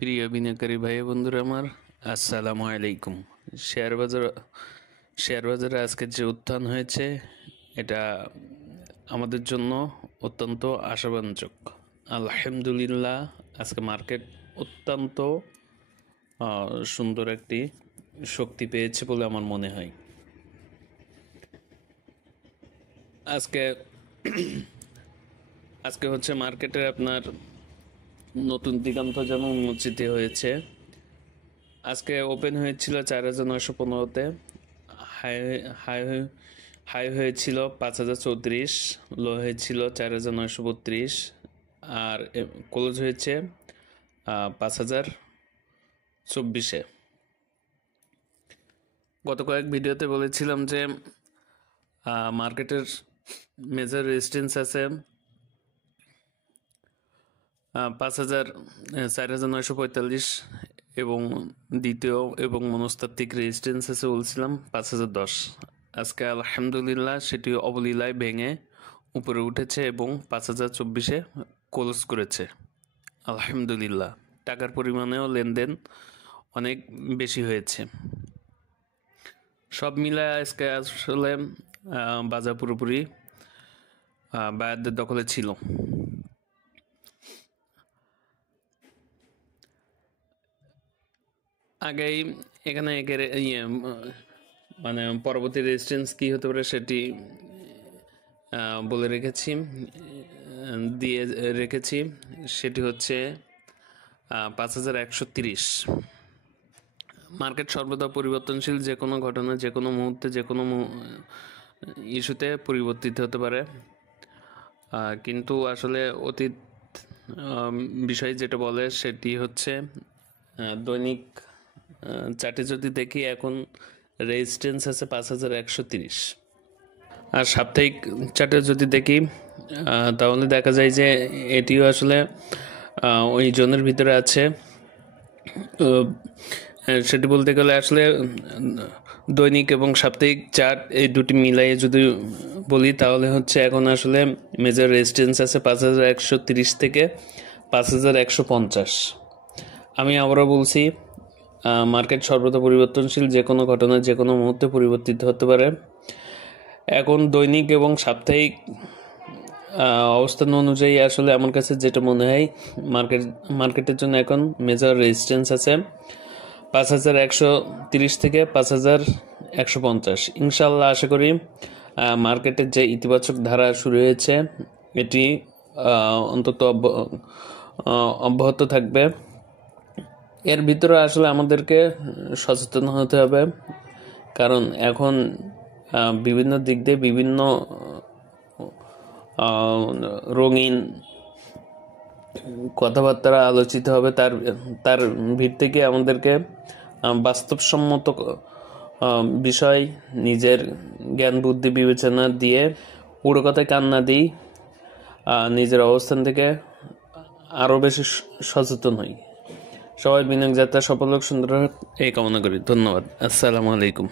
প্রিয় বিনিয়োগকারী ভাই বন্ধুরা আমার আসসালামু আলাইকুম। শেয়ার বাজার শেয়ার বাজারে আজকে যে উত্থান হয়েছে এটা আমাদের জন্য অত্যন্ত আশাব্যঞ্জক। আলহামদুলিল্লাহ, আজকে মার্কেট অত্যন্ত সুন্দর একটি শক্তি পেয়েছে বলে আমার মনে হয়। আজকে আজকে হচ্ছে মার্কেটে আপনার নতুন দিগন্ত যেন উন্মোচিত হয়েছে। আজকে ওপেন হয়েছিল 4915-তে, হাই হাই হাই হয়েছিল 5034, লো হয়েছিল 4932, আর ক্লোজ হয়েছে 5024-এ। গত কয়েক ভিডিওতে বলেছিলাম যে মার্কেটের মেজর রেজিস্ট্যান্স আছে 4945, এবং দ্বিতীয় এবং মনস্তাত্ত্বিক রেজিস্ট্যান্স আছে বলছিলাম 5010। আজকে আলহামদুলিল্লাহ সেটি অবলীলায় ভেঙে উপরে উঠেছে এবং 5024-এ ক্লোজ করেছে। আলহামদুলিল্লাহ, টাকার পরিমাণেও লেনদেন অনেক বেশি হয়েছে। সব মিলায় আজকে আসলে বাজার পুরোপুরি বায়ারদের দখলে ছিল। আগেই এখানে মানে পরবর্তী রেজিস্ট্যান্স কী হতে পারে সেটি বলে রেখেছি। সেটি হচ্ছে 5130। মার্কেট সর্বদা পরিবর্তনশীল, যে কোনো ঘটনা যে কোনো মুহূর্তে যে কোনো ইস্যুতে পরিবর্তিত হতে পারে, কিন্তু আসলে অতীত বিষয় যেটা বলে সেটি হচ্ছে দৈনিক চার্টে যদি দেখি এখন রেজিস্ট্যান্স আছে 5130, আর সাপ্তাহিক চার্টে যদি দেখি তাহলে দেখা যায় যে এটিও আসলে ওই জোনের ভিতরে আছে। সেটি বলতে গেলে আসলে দৈনিক এবং সাপ্তাহিক চার্ট এই দুটি মিলাই যদি বলি তাহলে হচ্ছে এখন আসলে মেজর রেজিস্ট্যান্স আছে 5130 থেকে 5150। আমি আবারও বলছি, মার্কেট সর্বদা পরিবর্তনশীল, যে কোনো ঘটনা যে কোনো মুহূর্তে পরিবর্তিত হতে পারে। এখন দৈনিক এবং সাপ্তাহিক অবস্থান অনুযায়ী আসলে আমার কাছে যেটা মনে হয় মার্কেটের জন্য এখন মেজর রেজিস্ট্যান্স আছে 5130 থেকে 5150। ইনশাল্লাহ আশা করি মার্কেটের যে ইতিবাচক ধারা শুরু হয়েছে এটি অন্তত অব্যাহত থাকবে। এর ভিতরে আসলে আমাদেরকে সচেতন হতে হবে, কারণ এখন বিভিন্ন দিক দিয়ে বিভিন্ন রঙিন কথাবার্তা আলোচিত হবে। তার ভিত থেকে আমাদেরকে বাস্তবসম্মত বিষয় নিজের জ্ঞান বুদ্ধি বিবেচনা দিয়ে পুরো কথায় কান না দিই, নিজের অবস্থান থেকে আরও বেশি সচেতন হই। সবাই বিনিয়োগ যাত্রা সফল হোক, সুন্দর হোক এই কামনা করি। ধন্যবাদ। আসসালামু আলাইকুম।